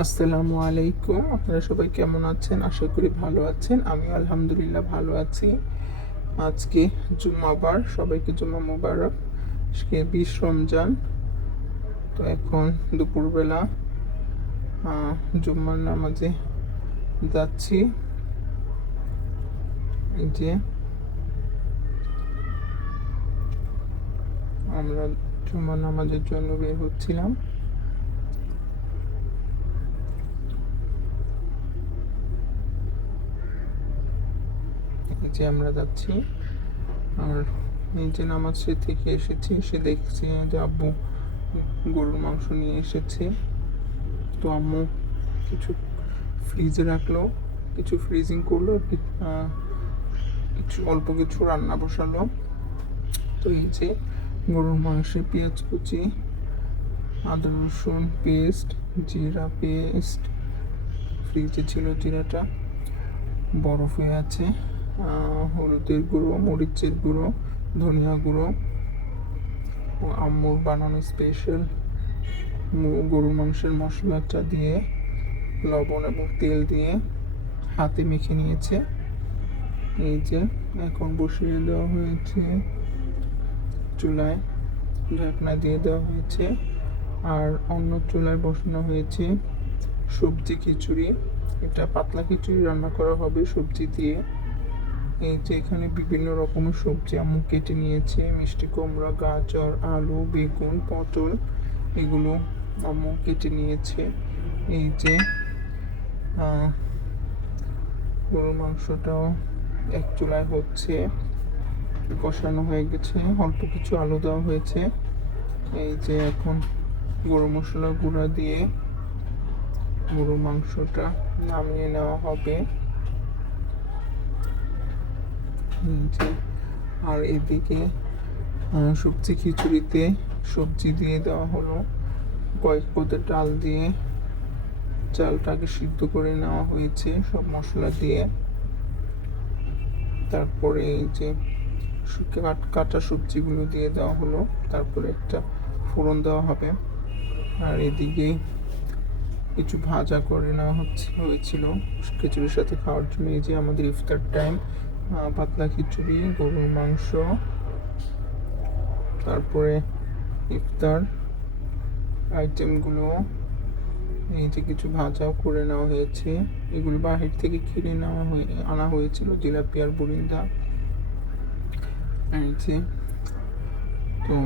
আসসালামু আলাইকুম। আপনারা সবাই কেমন আছেন? আশা করি ভালো আছেন। আমি আলহামদুলিল্লাহ ভালো আছি। আজকে জুম্মাবার। সবাইকে জুম্মা মুবারক। আজকে বিশ রমজান। তো এখন দুপুরবেলা জুম্মার নামাজে যাচ্ছি। যে, আমরা জুম্মার নামাজের জন্য বের হচ্ছিলাম। যে আমরা যাচ্ছি, আর নিচে নামাজ সে থেকে এসেছি, এসে দেখছি যে আব্বু গরুর মাংস নিয়ে এসেছে। তো আম্মু কিছু ফ্রিজে রাখল, কিছু ফ্রিজিং করল কিছু অল্প কিছু রান্না বসালো। তো এই যে গরুর মাংসে পেঁয়াজ কুচি, আদা, রসুন পেস্ট জিরা পেস্ট ফ্রিজে ছিল জিরাটা, বরফ হয়ে আছে। হলুদের গুঁড়ো, মরিচের গুঁড়ো, ধনিয়া গুঁড়ো, আম্মুর বানানো স্পেশাল গরুর মাংসের মশলাটা দিয়ে, লবণ এবং তেল দিয়ে হাতে মেখে নিয়েছে। এই যে, এখন বসিয়ে দেওয়া হয়েছে, চুলায় ঢাকনা দিয়ে দেওয়া হয়েছে। আর অন্য চুলায় বসানো হয়েছে সবজি খিচুড়ি। এটা পাতলা খিচুড়ি রান্না করা হবে সবজি দিয়ে। এই যে এখানে বিভিন্ন রকমের সবজি আম্মু কেটে নিয়েছে। মিষ্টি কুমড়া, গাজর, আলু, বেগুন, পটল এগুলো আম্মু কেটে নিয়েছে। এই যে গরুর মাংসটাও এক চুলায় হচ্ছে, কষানো হয়ে গেছে, অল্প কিছু আলু দেওয়া হয়েছে। এই যে এখন গরু মশলা গুঁড়া দিয়ে গরুর মাংসটা নামিয়ে নেওয়া হবে। যে আর এদিকে সবজি খিচুড়িতে সবজি দিয়ে দেওয়া হলো। কয়েক পদের ডাল দিয়ে চালটাকে সিদ্ধ করে নেওয়া হয়েছে সব মশলা দিয়ে। তারপরে এই যে কাটা সবজিগুলো দিয়ে দেওয়া হলো। তারপরে একটা ফোড়ন দেওয়া হবে। আর এদিকে কিছু ভাজা করে নেওয়া হচ্ছে, হয়েছিল। খিচুড়ির সাথে খাওয়ার জন্য এই যে আমাদের ইফতার টাইম পাতলা খিচুড়ি, গরুর মাংস, তারপরে ইফতার, আইটেমগুলো, এই যে কিছু ভাজাও করে নেওয়া হয়েছে। এগুলো বাহির থেকে কিনে নেওয়া হয়ে, আনা হয়েছিল জিলাপি আর বুরিন্দা। এই যে, তো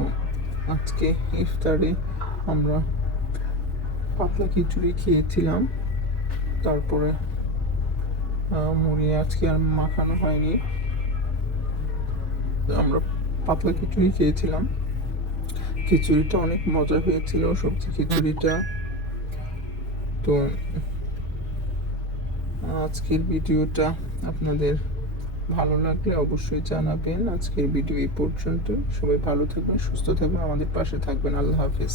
আজকে ইফতারে আমরা পাতলা খিচুড়ি খেয়েছিলাম। তারপরে মুড়ি আজকে আর মাখানো হয়নি। আমরা পাতলা খিচুড়ি খেয়েছিলাম। খিচুড়িটা অনেক মজা হয়েছিল, সবজি খিচুড়িটা। তো আজকের ভিডিওটা আপনাদের ভালো লাগলে অবশ্যই জানাবেন। আজকের ভিডিও এই পর্যন্ত। সবাই ভালো থাকবেন, সুস্থ থাকবেন, আমাদের পাশে থাকবেন। আল্লাহ হাফিজ।